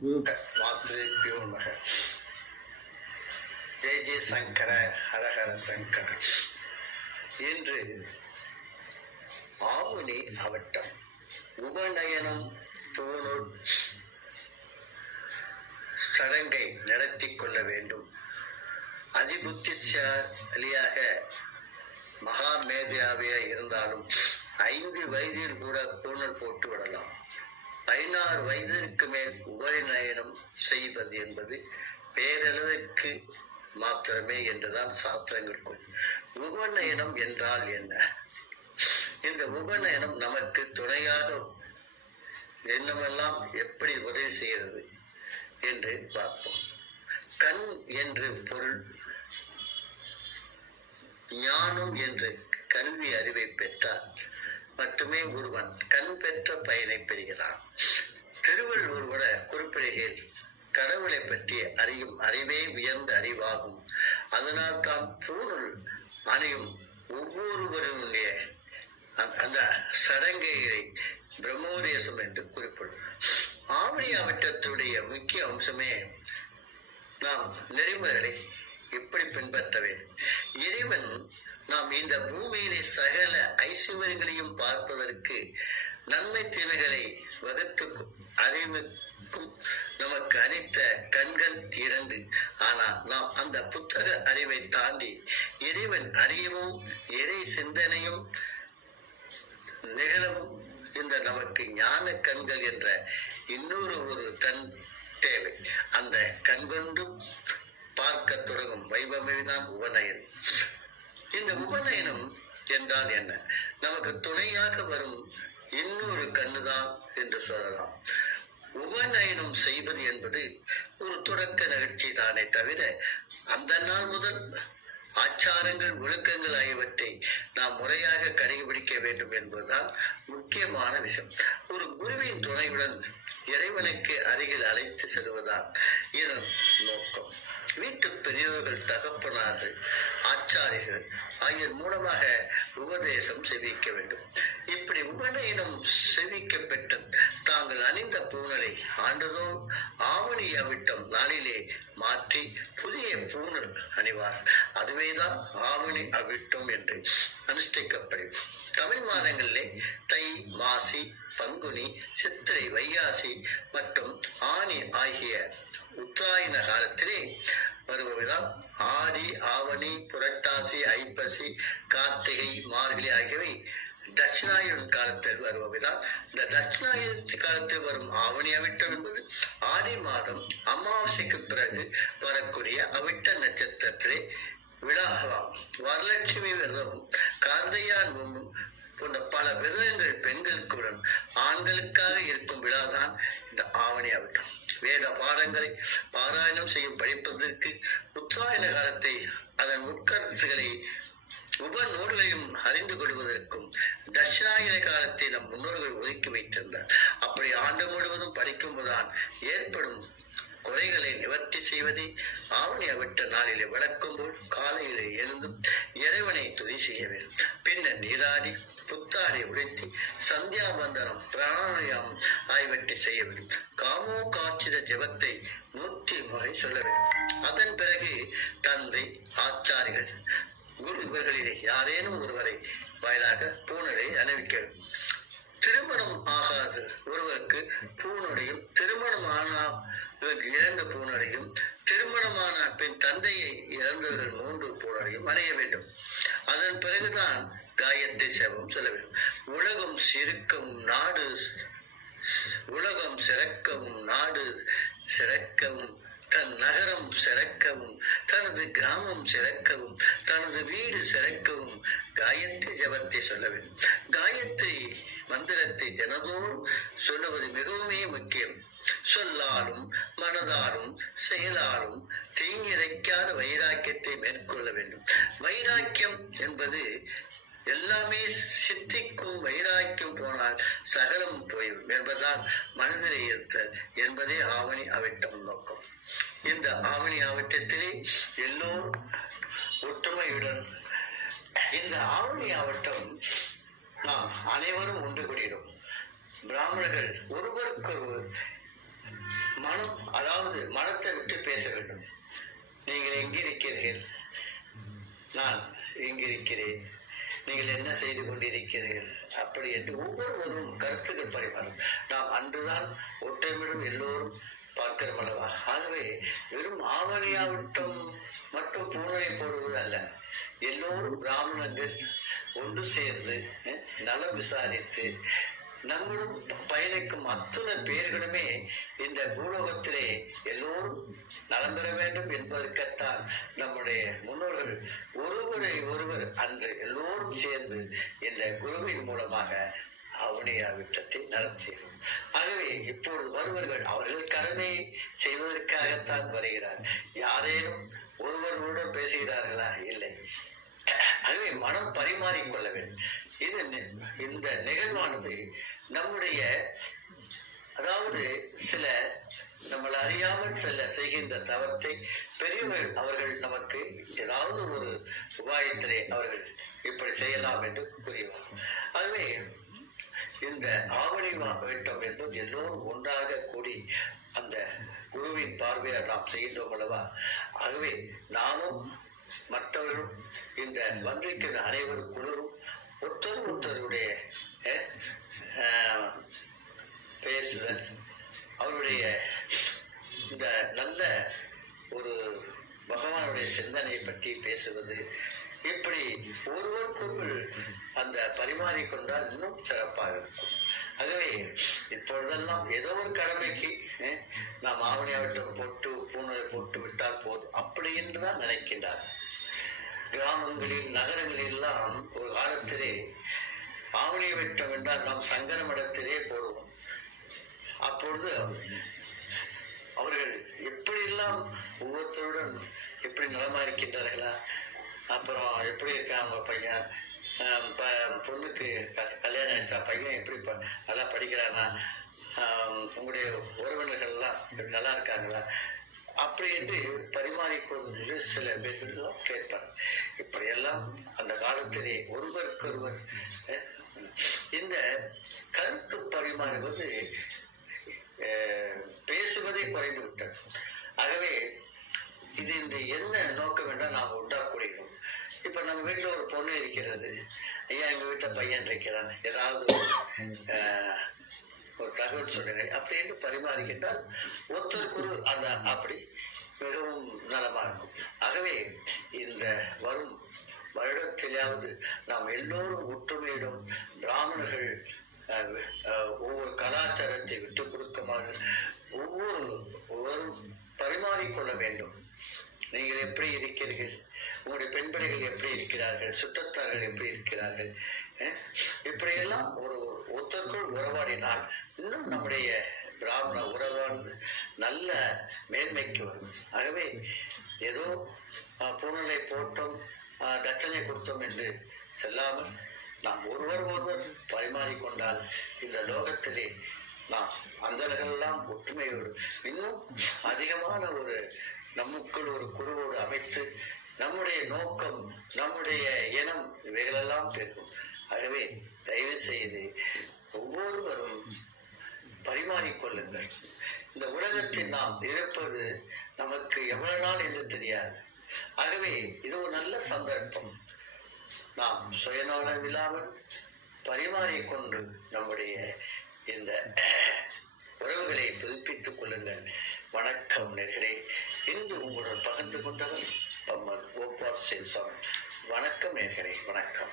குரு மாத்ரே பியோ நமக. ஜெய ஜெய சங்கர, ஹரஹர சங்கர. இன்று ஆவணி அவட்டம், உபநயனம் பூணூல் சடங்கை நடத்தி கொள்ள வேண்டும். அதிபுத்திசாலியாக மகா மேதையாவே இருந்தாலும் 5 வயதில் கூட பூணல் போட்டு விடலாம். 16 வயதிற்கு மேல் உபநயனம் செய்வது என்பது பேரளவிற்கு மாத்திரமே என்றுதான் சாஸ்திரங்கள் கூறும். உபநயனம் என்றால் என்ன? இந்த உபநயனம் நமக்கு துணையாக என்னமெல்லாம் எப்படி உதவி செய்கிறது என்று பார்ப்போம். கண் என்று பொருள், ஞானம் என்று கல்வி அறிவை பெற்றால் மட்டுமே ஒருவன் கண் பெற்ற பயனை பெறுகிறான். திருவள்ளுவர் கூட குறிப்பிடுகையில், கடவுளை பற்றி அறியும் அறிவே உயர்ந்த அறிவாகும். அதனால் தான் பூணூல் அணியும் ஒவ்வொருவருடைய அந்த சடங்கையை பிரம்மோதேசம் என்று குறிப்பிடும். ஆவணி அவட்டத்துடைய முக்கிய அம்சமே நாம் நெறிமுறைகளை எப்படி பின்பற்ற வேண்டும். இறைவன் நாம் இந்த பூமியிலே சகல ஐஸ்வர்யங்களையும் பார்ப்பதற்கு நன்மை தீமைகளை வகுத்து அறிவுக்கும் நமக்கு அளித்த கண்கள் 2. ஆனால் நாம் அந்த புத்தக அறிவை தாண்டி இறைவன் அறியவும் இறை சிந்தனையும் நிகழவும் இந்த நமக்கு ஞான கண்கள் என்ற இன்னொரு கண் தேவை. அந்த கண் கொண்டு பார்க்க தொடங்கும் வைபவம்தான் உபநயனம். இந்த உபநயனம் என்றால் என்ன? நமக்கு துணையாக வரும் இன்னொரு கண்ணுதான் என்று சொல்லலாம். உபநயனம் செய்வது என்பது ஒரு தொடக்க நிகழ்ச்சி தானே தவிர, அந்த நாள் முதல் ஆச்சாரங்கள் ஒழுக்கங்கள் ஆகியவற்றை நாம் முறையாக கடைபிடிக்க வேண்டும் என்பதுதான் முக்கியமான விஷயம். ஒரு குருவின் துணையுடன் இறைவனுக்கு அருகில் அழைத்து செல்வதுதான் இதன் நோக்கம். வீட்டு பெரியவர்கள், தகப்பனார்கள், ஆச்சாரியர்கள் ஆகியோர் மூலமாக உபதேசம் செவிக்க வேண்டும். இப்படி உபநயனம் செவிக்க பெற்ற தாங்கள் அணிந்த பூணலை ஆண்டுதோறும் ஆவணி அவிட்டம் நாளிலே மாற்றி புதிய பூணல் அணிவார். அதுவேதான் ஆவணி அவிட்டம் என்று அனுஷ்டிக்கப்படும். தமிழ் மாதங்களிலே தை, மாசி, பங்குனி, சித்திரை, வைகாசி மற்றும் ஆனி ஆகிய உத்தராயண காலத்திலே வருபவைதான் ஆடி, ஆவணி, புரட்டாசி, ஐப்பசி, கார்த்திகை, மார்கழி ஆகியவை தட்சிணாயன காலத்தில் வருபவைதான். இந்த தட்சிணாயன காலத்தில் வரும் ஆவணி அவிட்டம் என்பது ஆடி மாதம் அமாவாசைக்கு பிறகு வரக்கூடிய அவிட்ட நட்சத்திரத்திலே விழாவாகும். வரலட்சுமி விரதமும் கார்த்திகையான் போன்ற பல விரதங்கள் பெண்களுக்குடன் ஆண்களுக்காக இருக்கும் விழாதான் இந்த ஆவணி அவிட்டம். வேத பாடங்களை பாராயணம் செய்யும் படிப்பதற்கு உத்தராயண காலத்தை அதன் உட்கருத்துகளை உபநூல்களையும் அறிந்து கொள்வதற்கும் தட்சிணாயன காலத்தை நம் முன்னோர்கள் ஒதுக்கி வைத்திருந்தார். அப்படி ஆண்டு முழுவதும் படிக்கும்போதுதான் ஏற்படும் குறைகளை நிவர்த்தி செய்வதை ஆவணி அவிட்ட நாளிலே வழக்கம் போல் காலையிலே எழுந்தும் இறைவனை துதி செய்ய வேண்டும். பின்னர் நீராடி புத்தாடை உடைத்து சந்தியாபந்தனம், பிராணாயாமம் ஆகியவற்றை செய்ய வேண்டும். காமோ காட்சித ஜபத்தை 100 முறை சொல்ல வேண்டும். அதன் பிறகு தந்தை, ஆச்சாரிகள், குரு இவர்களிலே யாரேனும் ஒருவரை வாயிலாக பூணலை அணிவிக்க வேண்டும். திருமணம் ஆகாத ஒருவருக்கு பூணுடையும், திருமணம் ஆன 2 பூணுடையும், திருமணமான பின் தந்தையை இழந்தவர்கள் 3 பூணுடையும் அணிய வேண்டும். அதன் பிறகுதான் காயத்ரி ஜபம் சொல்ல வேண்டும். உலகம் சிறுக்கவும் நாடு சிறக்கவும் தன் நகரம் சிறக்கவும் தனது கிராமம் சிறக்கவும் தனது வீடு சிறக்கவும் காயத்ரி ஜபத்தை சொல்ல வேண்டும். காயத்ரி மந்திரத்தை தினதோறும் சொல்லுவது மிகவுமே முக்கியம். சொல்லாலும் மனதாலும் செயலாலும் தீங்கிழைக்காத வைராக்கியத்தை மேற்கொள்ள வேண்டும். வைராக்கியம் என்பது எல்லாமே சித்திக்கும். வைராக்கியம் போனால் சகலம் போய்விடும் என்பதால் மனதிலே இருத்தல் என்பதே ஆவணி அவிட்டம் நோக்கம். இந்த ஆவணி அவிட்டத்திலே எல்லோரும் ஒற்றுமையுடன் இந்த ஆவணி அவிட்டம் நாம் அனைவரும் ஒன்று கூடினோம். பிராமணர்கள் ஒருவருக்கொருவர் மனம், அதாவது மனத்தை விட்டு பேச வேண்டும். நீங்கள் எங்கிருக்கிறீர்கள், நான் எங்கிருக்கிறேன், நீங்கள் என்ன செய்து கொண்டிருக்கிறீர்கள், அப்படி என்று ஒவ்வொருவரும் கருத்துக்கள் பரிமாறும். நாம் அன்றுதான் ஒட்டமிடும் எல்லோரும் பார்க்கிறோம் அல்லவா? ஆகவே வெறும் ஆவணியாவிட்டம் மட்டும் பூனலை போடுவது அல்ல, எல்லோரும் பிராமணர்கள் ஒன்று சேர்ந்து நலம் விசாரித்து நம்முடன் பயணிக்கும் அத்துணை பேர்களுமே இந்த பூலோகத்திலே எல்லோரும் நலம் பெற வேண்டும் என்பதற்கத்தான் நம்முடைய முன்னோர்கள் ஒருவரை ஒருவர் அன்று எல்லோரும் சேர்ந்து இந்த குருவின் மூலமாக அவனியா விட்டத்தை நடத்தியோம். ஆகவே இப்பொழுது வருவர்கள் அவர்கள் கடமையை செய்வதற்காகத்தான் வருகிறார். யாரேனும் ஒருவர்களுடன் பேசுகிறார்களா? இல்லை. ஆகவே மனம் பரிமாறிக்கொள்ள வேண்டும். இந்த நிகழ்வானது நம்முடைய, அதாவது சில நம்மளை அறியாமல் சில செய்கின்ற தவற்றை பெரியவர்கள் அவர்கள் நமக்கு ஏதாவது ஒரு உபாயத்திலே அவர்கள் இப்படி செய்யலாம் என்று கூறுவார். ஆகவே இந்த ஆவணி வேட்டம் என்பது எல்லோரும் ஒன்றாக கூடி அந்த குருவின் பார்வையால் நாம் செய்கின்றோம் அல்லவா? ஆகவே நானும் மற்றவர்களும் இந்த வந்திருக்கிற அனைவரும் குழுவும் ஒருத்தருடைய பேசுதல், அவருடைய இந்த நல்ல ஒரு பகவானுடைய சிந்தனையை பற்றி பேசுவது, இப்படி ஒருவருக்கொருவர் அந்த பரிமாறிக்கொண்டால் இன்னும் சிறப்பாக இருக்கும். ஆகவே இப்பொழுதெல்லாம் ஏதோ ஒரு கடமைக்கு நாம் ஆவணியாவட்டம் போட்டு பூனலை போட்டு விட்டால் போதும் அப்படி என்றுதான் நினைக்கின்றார். கிராமங்களில் நகரங்களில் எல்லாம் ஒரு காலத்திலே ஆவணி வெட்டம் என்றால் நாம் சங்கர மடத்திலே போடுவோம். அப்பொழுது அவர்கள் எப்படியெல்லாம் ஒவ்வொருத்தருடன் எப்படி நலமா இருக்கின்றார்களா, அப்புறம் எப்படி இருக்கா அவங்க பையன், பொண்ணுக்கு கல்யாணம் ஆயிடுச்சா, பையன் எப்படி நல்லா படிக்கிறானா, உங்களுடைய உறவினர்கள்லாம் நல்லா இருக்காங்களா, அப்படி என்று பரிமாறிக்கொண்டு சில பேர்களெல்லாம் கேட்பார். இப்படியெல்லாம் அந்த காலத்திலே ஒருவருக்கொருவர் இந்த கருத்து பரிமாறுவது பேசுவதே குறைந்து விட்டது. ஆகவே இது இன்று என்ன நோக்கம் என்றால் நாம் உண்டாக்கூடியோம். இப்ப நம்ம வீட்டுல ஒரு பொண்ணு இருக்கிறது, ஐயா எங்க வீட்டுல பையன் இருக்கிறான், ஏதாவது ஒரு தகவல் சொல்லுங்க அப்படி என்று பரிமாறுகின்றால் ஒருத்தருக்கு அந்த அப்படி மிகவும் நலமா இருக்கும். ஆகவே இந்த வரும் வருடத்திலாவது நாம் எல்லோரும் ஒற்றுமையிடும், பிராமணர்கள் ஒவ்வொரு கலாச்சாரத்தை விட்டுக் கொடுக்குமாறு ஒவ்வொரு பரிமாறிக்கொள்ள வேண்டும். நீங்கள் எப்படி இருக்கிறீர்கள், உங்களுடைய பெண்பிள்ளைகள் எப்படி இருக்கிறார்கள், சுற்றத்தார்கள் எப்படி இருக்கிறார்கள், இப்படியெல்லாம் ஒருத்தருக்குள் உறவாடினால் இன்னும் நம்முடைய பிராமண உறவானது நல்ல மேன்மைக்கு வரும். ஆகவே ஏதோ பூனலை போட்டோம் தட்சணை கொடுத்தோம் என்று செல்லாமல் நாம் ஒருவர் பரிமாறிக்கொண்டால் இந்த லோகத்திலே நாம் அந்தனர்களெல்லாம் ஒற்றுமையோடு இன்னும் அதிகமான ஒரு நமக்குள் ஒரு குழுவோடு அமைத்து நம்முடைய நோக்கம், நம்முடைய இனம் இவைகளெல்லாம் பெருகும். ஆகவே தயவு செய்து ஒவ்வொருவரும் பரிமாறிக்கொள்ளுங்கள். இந்த உலகத்தில் நாம் இருப்பது நமக்கு எவ்வளவு நாள் என்று தெரியாது. ஆகவே இது ஒரு நல்ல சந்தர்ப்பம். நாம் சுயநலம் இல்லாமல் பரிமாறிக்கொண்டு நம்முடைய இந்த உறவுகளை புதுப்பித்துக் கொள்ளுங்கள். வணக்கம் நேர்களே. இன்று உங்களுடன் பகிர்ந்து கொண்டவர் பம்மர் கோபால் சிங் சுவாமி. வணக்கம் நேர்களே, வணக்கம்.